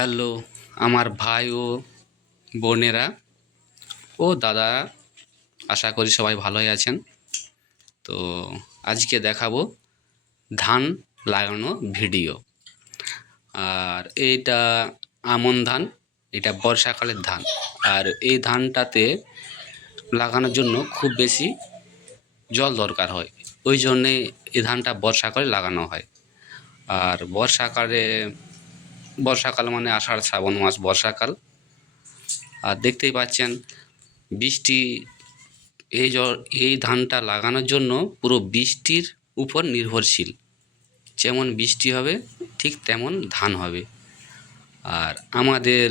Hello আমার ভাই ও বোনেরা ও দাদা, আশা করি সবাই ভালোই আছেন। তো আজকে দেখাবো ধান লাগানো ভিডিও। আর এইটা আমন ধান, এটা বর্ষাকালের ধান। আর এই ধানটাতে লাগানোর জন্য খুব বেশি জল দরকার হয়, ওই জন্যে এই ধানটা বর্ষাকালে লাগানো হয়। আর বর্ষাকাল মানে আষাঢ় শ্রাবণ মাস বর্ষাকাল। আর দেখতেই পাচ্ছেন বৃষ্টি, এই ধানটা লাগানোর জন্য পুরো বৃষ্টির উপর নির্ভরশীল। যেমন বৃষ্টি হবে ঠিক তেমন ধান হবে। আর আমাদের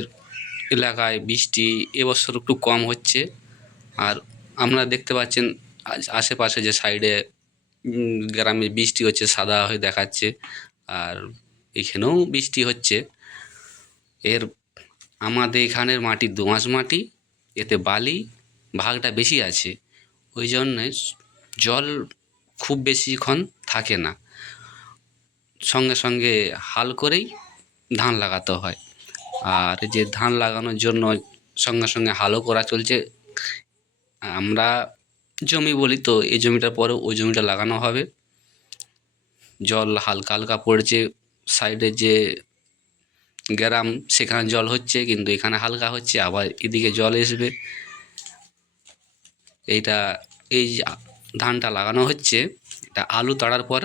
এলাকায় বৃষ্টি এবছর একটু কম হচ্ছে। আর আপনারা দেখতে পাচ্ছেন আশেপাশে যে সাইডে গ্রামে বৃষ্টি হচ্ছে, সাদা হয়ে দেখাচ্ছে। আর এখানেও বৃষ্টি হচ্ছে। আমাদের এখানের মাটি দোআঁশ মাটি, এতে বালি ভাগটা বেশি আছে, ওই জন্যে জল খুব বেশিক্ষণ থাকে না। সঙ্গে সঙ্গে হাল করেই ধান লাগাতে হয়। আর যে ধান লাগানোর জন্য সঙ্গে সঙ্গে হালও করা চলছে। আমরা জমি বলি, তো এই জমিটার পরে ওই জমিটা লাগানো হবে। জল হালকা হালকা পড়ছে, সাইডে যে গ্রাম সেখানে জল হচ্ছে, কিন্তু এখানে হালকা হচ্ছে, আবার এদিকে জল আসবে। এই ধানটা লাগানো হচ্ছে, এটা আলু তাড়ার পর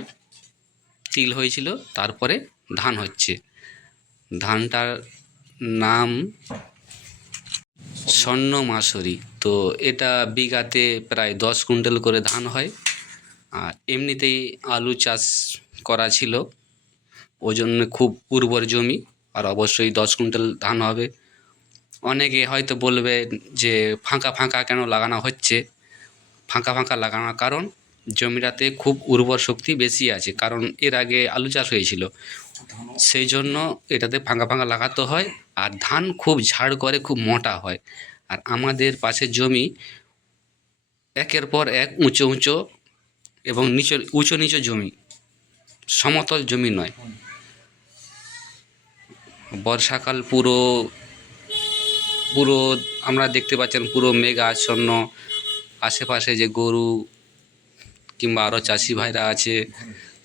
তিল হয়েছিল, তারপরে ধান হচ্ছে। ধানটার নাম স্বর্ণমাসুরি। তো এটা বিঘাতে প্রায় 10 কুইন্টাল করে ধান হয়। আর এমনিতেই আলু চাষ করা ছিল, ওই জন্য খুব উর্বর জমি। আর অবশ্যই 10 কুইন্টাল ধান হবে। অনেকে হয়তো বলবে যে ফাঁকা ফাঁকা কেন লাগানো হচ্ছে। ফাঁকা ফাঁকা লাগানোর কারণ জমিটাতে খুব উর্বর শক্তি বেশি আছে, কারণ এর আগে আলু চাষ হয়েছিল, সেই জন্য এটাতে ফাঁকা ফাঁকা লাগাতে হয়। আর ধান খুব ঝাড় করে, খুব মোটা হয়। আর আমাদের পাশের জমি একের পর এক উঁচু উঁচু এবং উঁচু নিচু জমি, সমতল জমি নয়। বর্ষাকাল পুরো পুরো আমরা দেখতে পাচ্ছেন পুরো মেঘাচ্ছন্ন। আশেপাশে যে গরু কিংবা আরও চাষি ভাইরা আছে,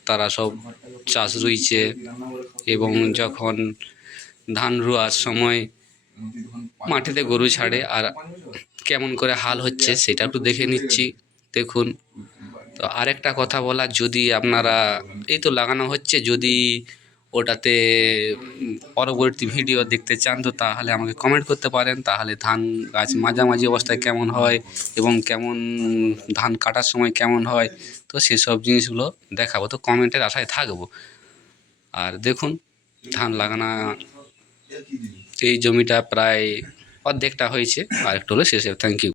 তারা সব চাষ রুইছে। এবং যখন ধান রোয়ার সময় মাটিতে গরু ছাড়ে, আর কেমন করে হাল হচ্ছে সেটা একটু দেখে নিচ্ছি, দেখুন। তো আরেকটা কথা বলা, যদি আপনারা এই তো লাগানো হচ্ছে, যদি ওটাতে পরবর্তী ভিডিও দেখতে চান তো তাহলে আমাকে কমেন্ট করতে পারেন। তাহলে ধান গাছ মাঝামাঝি অবস্থায় কেমন হয় এবং কেমন ধান কাটার সময় কেমন হয়, তো সেসব জিনিসগুলো দেখাবো। তো কমেন্টের আশায় থাকবো। আর দেখুন ধান লাগানো, এই জমিটা প্রায় অর্ধেকটা হয়েছে, আর একটু হলে শেষ হবে। Thank you.